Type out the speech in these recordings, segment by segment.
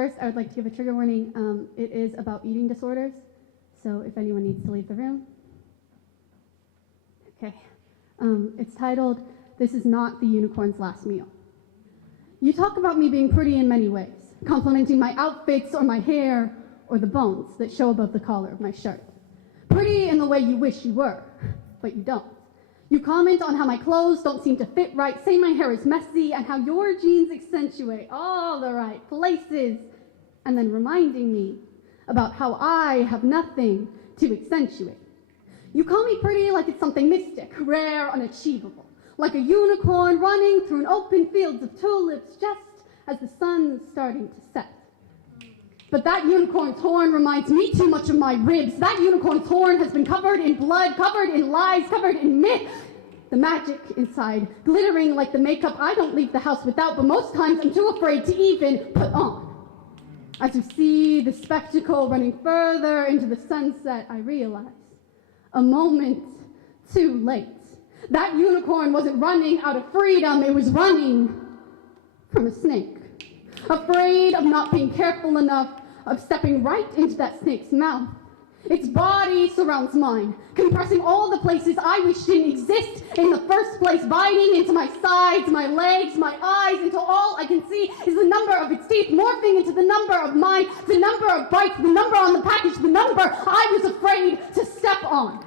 First, I would like to give a trigger warning. It is about eating disorders, so if anyone needs to leave the room. Okay. It's titled, "This is not the unicorn's last meal." You talk about me being pretty in many ways, complimenting my outfits or my hair or the bones that show above the collar of my shirt. Pretty in the way you wish you were, but you don't. You comment on how my clothes don't seem to fit right, say my hair is messy, and how your jeans accentuate all the right places, and then reminding me about how I have nothing to accentuate. You call me pretty like it's something mystic, rare, unachievable, like a unicorn running through an open field of tulips just as the sun's starting to set. But that unicorn's horn reminds me too much of my ribs. That unicorn's horn has been covered in blood, covered in lies, covered in myth. The magic inside, glittering like the makeup I don't leave the house without, but most times I'm too afraid to even put on. As you see the spectacle running further into the sunset, I realize, a moment too late. That unicorn wasn't running out of freedom, it was running from a snake. Afraid of not being careful enough, of stepping right into that snake's mouth. Its body surrounds mine, compressing all the places I wish didn't exist in the first place, biting into my sides, my legs, my eyes, until all I can see is the number of its teeth morphing into the number of mine, the number of bites, the number on the package, the number I was afraid to step on.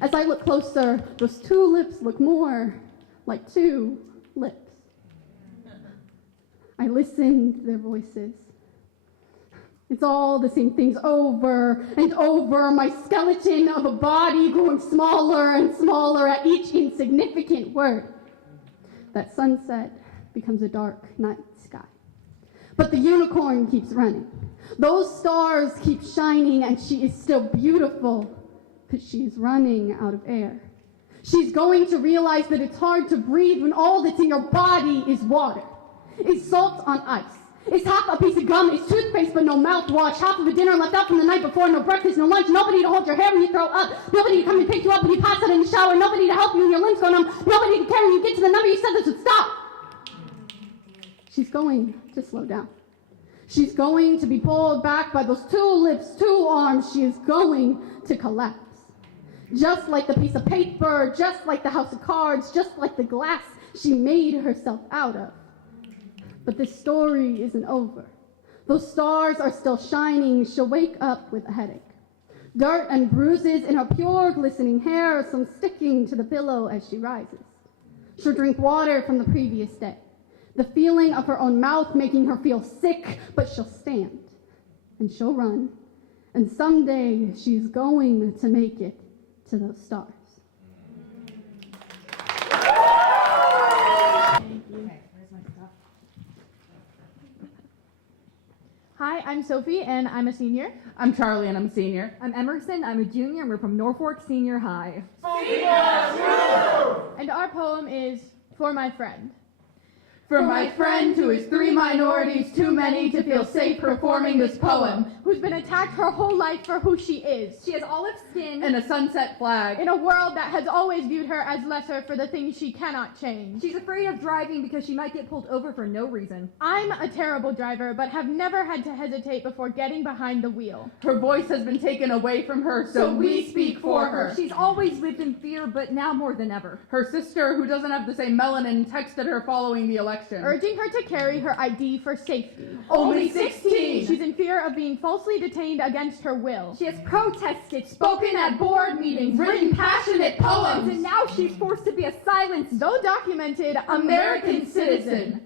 As I look closer, those two lips look more like two lips. I listen to their voices. It's all the same things over and over, my skeleton of a body growing smaller and smaller at each insignificant word. That sunset becomes a dark night sky. But the unicorn keeps running. Those stars keep shining, and she is still beautiful, but she's running out of air. She's going to realize that it's hard to breathe when all that's in your body is water. It's salt on ice. It's half a piece of gum, it's toothpaste but no mouthwash, half of a dinner left out from the night before, no breakfast, no lunch, nobody to hold your hair when you throw up, nobody to come and pick you up when you pass out in the shower, nobody to help you when your limbs go numb, nobody to care when you get to the number you said this would stop. She's going to slow down. She's going to be pulled back by those two lips, two arms. She is going to collapse. Just like the piece of paper, just like the house of cards, just like the glass she made herself out of. But this story isn't over. Those stars are still shining. She'll wake up with a headache. Dirt and bruises in her pure glistening hair, some sticking to the pillow as she rises. She'll drink water from the previous day. The feeling of her own mouth making her feel sick, but she'll stand. And she'll run. And someday she's going to make it to those stars. Hi, I'm Sophie, and I'm a senior. I'm Charlie, and I'm a senior. I'm Emerson, I'm a junior, and we're from Norfolk Senior High. And our poem is For My Friend. For my friend who is 3 minorities too many to feel safe performing this poem, Who's been attacked her whole life for who she is. She has olive skin and a sunset flag, In a world that has always viewed her as lesser for the things she cannot change. She's afraid of driving because she might get pulled over for no reason. I'm a terrible driver, but have never had to hesitate before getting behind the wheel. her voice has been taken away from her, so we speak for her. She's always lived in fear, but now more than ever. Her sister, who doesn't have the same melanin, texted her following the election, Urging her to carry her ID for safety. Only 16! She's in fear of being falsely detained against her will. She has protested, spoken at board meetings, written passionate poems, and now she's forced to be a silenced, Though documented, American citizen.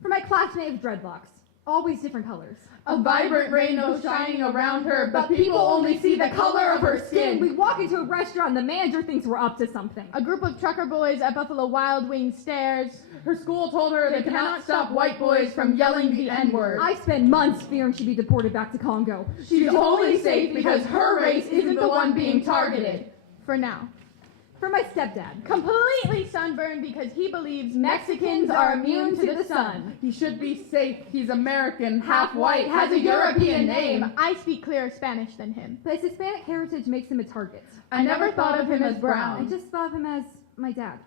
For my classmate with dreadlocks, always different colors. A vibrant rainbow shining around her, but people only see the color of her skin. We walk into a restaurant and the manager thinks we're up to something. A group of trucker boys at Buffalo Wild Wings stares. Her school told her they cannot stop white boys from yelling the N-word. I spent months fearing she'd be deported back to Congo. She's only safe because her race isn't the one being targeted. For now. For my stepdad, Completely sunburned because he believes Mexicans are immune to the sun. He should be safe. He's American, half white, has a European name. I speak clearer Spanish than him. but his Hispanic heritage makes him a target. I never thought of him as I brown. just thought of him as my dad.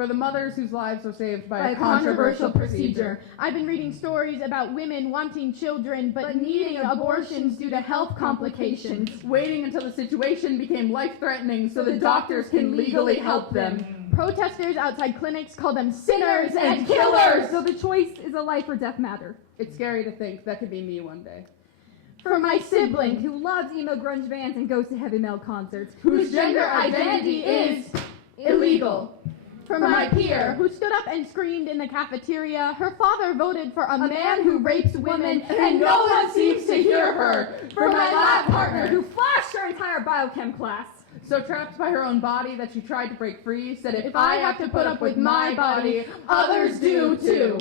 For the mothers whose lives were saved by By a controversial procedure. I've been reading stories about women wanting children but needing abortions due to health complications. Waiting until the situation became life-threatening so the doctors can legally help them. Protesters outside clinics call them sinners and killers! So the choice is a life or death matter. It's scary to think that could be me one day. For my sibling, Who loves emo grunge bands and goes to heavy metal concerts. Whose gender identity is illegal. for my peer who stood up and screamed in the cafeteria, her father voted for a man who rapes women and no one seems to hear her. For my lab partner Who flashed our entire biochem class. so trapped by her own body that she tried to break free, said if I have to put up with my body, others do too.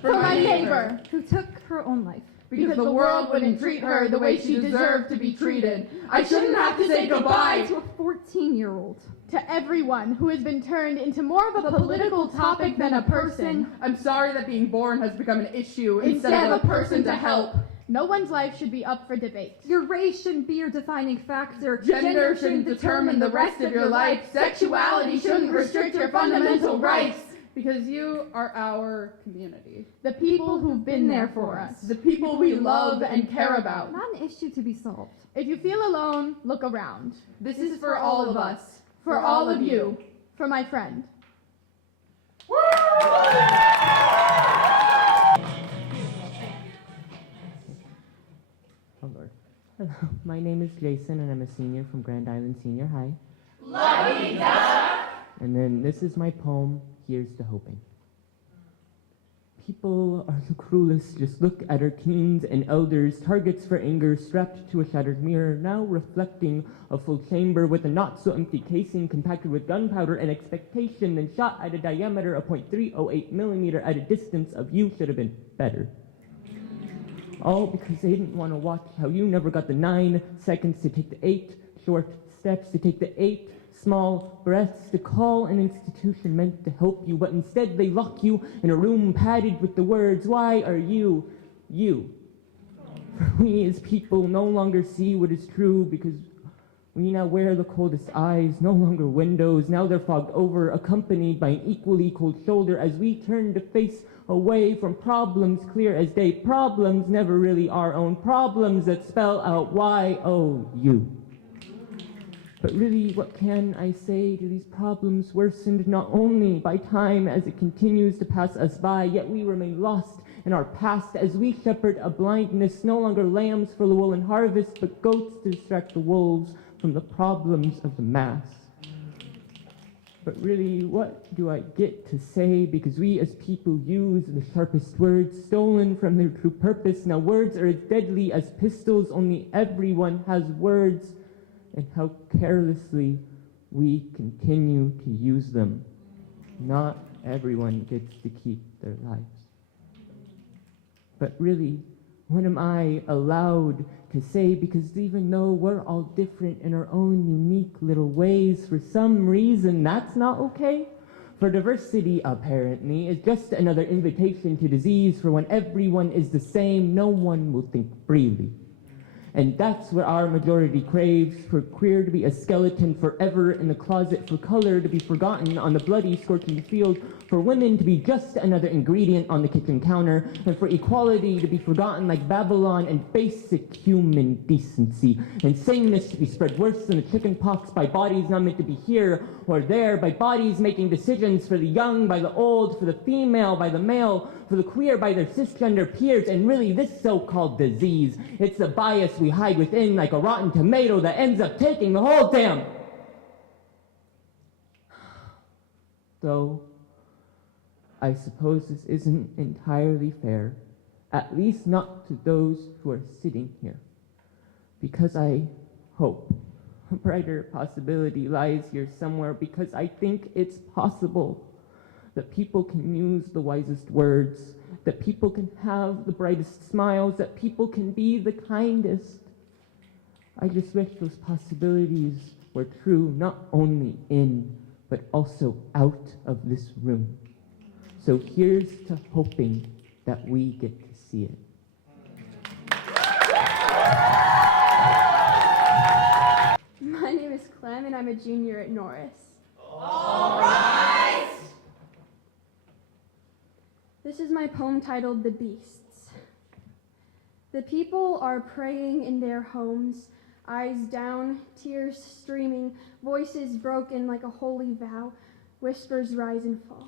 For my neighbor, Who took her own life. because the world wouldn't treat her the way she deserved to be treated. I shouldn't have to say goodbye To a 14-year-old. to everyone who has been turned into more of a political topic than a person. I'm sorry that being born has become an issue instead of a person to help. No one's life should be up for debate. Your race shouldn't be your defining factor. Gender shouldn't determine the rest of your life. Sexuality shouldn't restrict your fundamental rights. Because you are our community. The people who've been there for us. The people we love and care about. Not an issue to be solved. If you feel alone, look around. This is for all of us. For all of you. For my friend. Oh Lord. Hello, my name is Jason and I'm a senior from Grand Island Senior High. And then this is my poem, Here's to Hoping. People are the cruelest, just look at our teens and elders, targets for anger, strapped to a shattered mirror, now reflecting a full chamber with a not-so-empty casing compacted with gunpowder and expectation, then shot at a diameter of .308 millimeter at a distance of you should have been better. All because they didn't want to watch how you never got the 9 seconds to take the 8 short steps, to take the 8 small breaths, to call an institution meant to help you, but instead they lock you in a room padded with the words, why are you, you? For we as people no longer see what is true because we now wear the coldest eyes, no longer windows, now they're fogged over, accompanied by an equally cold shoulder as we turn to face away from problems clear as day, problems never really our own, problems that spell out why, oh, you. But really, what can I say to these problems worsened not only by time as it continues to pass us by, yet we remain lost in our past as we shepherd a blindness, no longer lambs for the woolen harvest, but goats to distract the wolves from the problems of the mass. But really, what do I get to say? Because we as people use the sharpest words, stolen from their true purpose. Now words are as deadly as pistols, only everyone has words. And how carelessly we continue to use them. Not everyone gets to keep their lives. But really, what am I allowed to say? Because even though we're all different in our own unique little ways, for some reason that's not okay. For diversity, apparently, is just another invitation to disease, for when everyone is the same, no one will think freely. And that's what our majority craves, for queer to be a skeleton forever in the closet, for color to be forgotten on the bloody, scorching field, for women to be just another ingredient on the kitchen counter, and for equality to be forgotten like Babylon, and basic human decency, and sameness to be spread worse than the chicken pox by bodies not meant to be here or there, by bodies making decisions for the young, by the old, for the female, by the male, for the queer, by their cisgender peers. And really, this so-called disease, it's the bias we hide within like a rotten tomato that ends up taking the whole damn. Though, I suppose this isn't entirely fair, at least not to those who are sitting here, because I hope a brighter possibility lies here somewhere, because I think it's possible that people can use the wisest words, that people can have the brightest smiles, that people can be the kindest. I just wish those possibilities were true, not only in, but also out of this room. So here's to hoping that we get to see it. My name is Clem, and I'm a junior at Norris. All rise! my poem titled The Beasts. The people are praying in their homes, eyes down, tears streaming, voices broken like a holy vow, whispers rise and fall.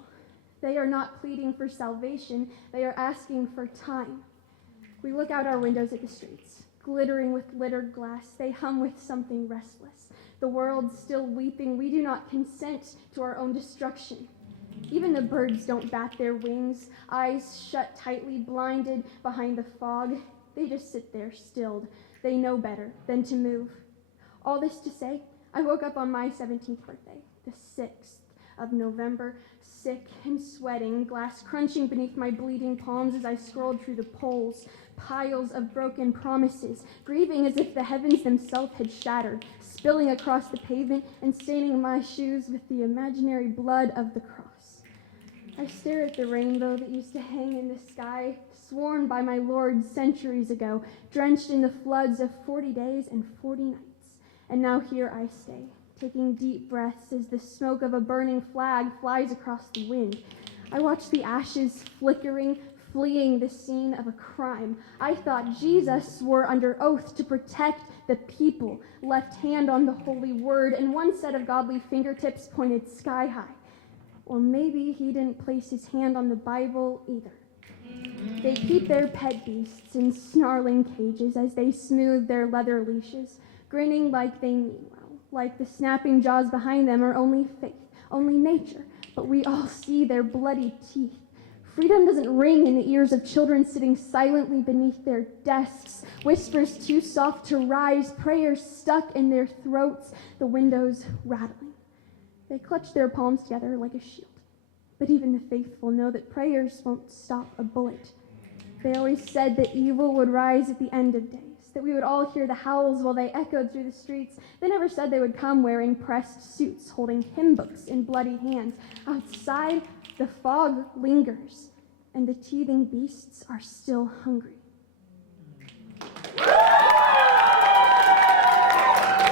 They are not pleading for salvation, they are asking for time. We look out our windows at the streets, glittering with littered glass. They hum with something restless. The world still weeping, we do not consent to our own destruction. Even the birds don't bat their wings, eyes shut tightly, blinded behind the fog. They just sit there, stilled. They know better than to move. All this to say, I woke up on my 17th birthday, the 6th of November, sick and sweating, glass crunching beneath my bleeding palms as I scrolled through the polls, piles of broken promises, grieving as if the heavens themselves had shattered, spilling across the pavement and staining my shoes with the imaginary blood of the cross. I stare at the rainbow that used to hang in the sky, sworn by my Lord centuries ago, drenched in the floods of 40 days and 40 nights. And now here I stay, taking deep breaths as the smoke of a burning flag flies across the wind. I watch the ashes flickering, fleeing the scene of a crime. I thought Jesus swore under oath to protect the people, left hand on the holy word, and one set of godly fingertips pointed sky high. Or maybe he didn't place his hand on the Bible either. They keep their pet beasts in snarling cages as they smooth their leather leashes, grinning like they mean well, like the snapping jaws behind them are only faith, only nature, but we all see their bloody teeth. Freedom doesn't ring in the ears of children sitting silently beneath their desks, whispers too soft to rise, prayers stuck in their throats, the windows rattling. They clutch their palms together like a shield. But even the faithful know that prayers won't stop a bullet. They always said that evil would rise at the end of days, that we would all hear the howls while they echoed through the streets. They never said they would come wearing pressed suits, holding hymn books in bloody hands. Outside, the fog lingers, and the teething beasts are still hungry.